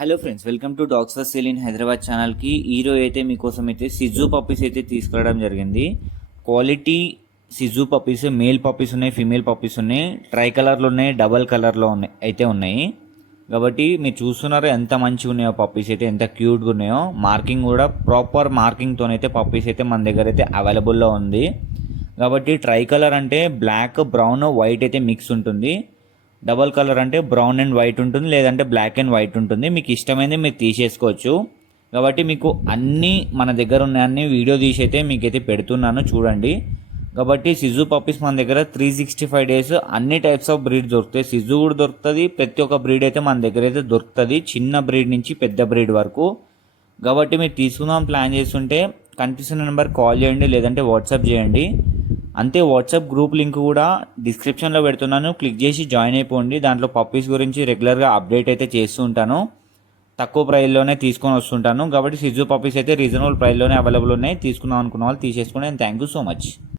Hello friends, welcome to dogs for sale in Hyderabad ఛానల్కి. ఈరోజు అయితే మీకోసం అయితే సిజు పప్పీస్ అయితే తీసుకురావడం జరిగింది. Quality Siju puppies, male puppies ఉన్నాయి, ఫీమేల్ పప్పీస్ ఉన్నాయి, ట్రై కలర్లో ఉన్నాయి, డబల్ కలర్లో ఉన్నాయి. కాబట్టి మీరు చూస్తున్నారో ఎంత మంచిగా ఉన్నాయో పప్పీస్ అయితే, ఎంత క్యూట్గా ఉన్నాయో. మార్కింగ్ కూడా ప్రాపర్ మార్కింగ్తోనైతే పప్పీస్ అయితే మన దగ్గర అయితే అవైలబుల్లో ఉంది. కాబట్టి ట్రై కలర్ అంటే బ్లాక్, బ్రౌన్, వైట్ అయితే మిక్స్ ఉంటుంది. డబల్ కలర్ అంటే బ్రౌన్ అండ్ వైట్ ఉంటుంది, లేదంటే బ్లాక్ అండ్ వైట్ ఉంటుంది. మీకు ఇష్టమైనది మీరు తీసేసుకోవచ్చు. కాబట్టి మీకు అన్నీ మన దగ్గర ఉన్న అన్ని వీడియో తీసి అయితే మీకైతే పెడుతున్నాను, చూడండి. కాబట్టి సిజు పప్పీస్ మన దగ్గర 365 డేస్ అన్ని టైప్స్ ఆఫ్ బ్రీడ్ దొరుకుతాయి. సిజు కూడా దొరుకుతుంది, ప్రతి ఒక్క బ్రీడ్ అయితే మన దగ్గర అయితే దొరుకుతుంది, చిన్న బ్రీడ్ నుంచి పెద్ద బ్రీడ్ వరకు. కాబట్టి మీరు తీసుకుందాం ప్లాన్ చేస్తుంటే కనిపిస్తున్న నెంబర్ కాల్ చేయండి, లేదంటే వాట్సాప్ చేయండి. అంతే, వాట్సాప్ గ్రూప్ లింక్ కూడా డిస్క్రిప్షన్లో పెడుతున్నాను, క్లిక్ చేసి జాయిన్ అయిపోండి. దాంట్లో పప్పీస్ గురించి రెగ్యులర్గా అప్డేట్ అయితే చేస్తూ ఉంటాను, తక్కువ ప్రైస్లోనే తీసుకొని వస్తుంటాను. కాబట్టి సిజు పప్పీస్ అయితే రీజనబుల్ ప్రైస్లోనే అవైలబుల్ ఉన్నాయి. తీసుకుందాం అనుకున్న వాళ్ళు తీసేసుకోండి. And thank you so much.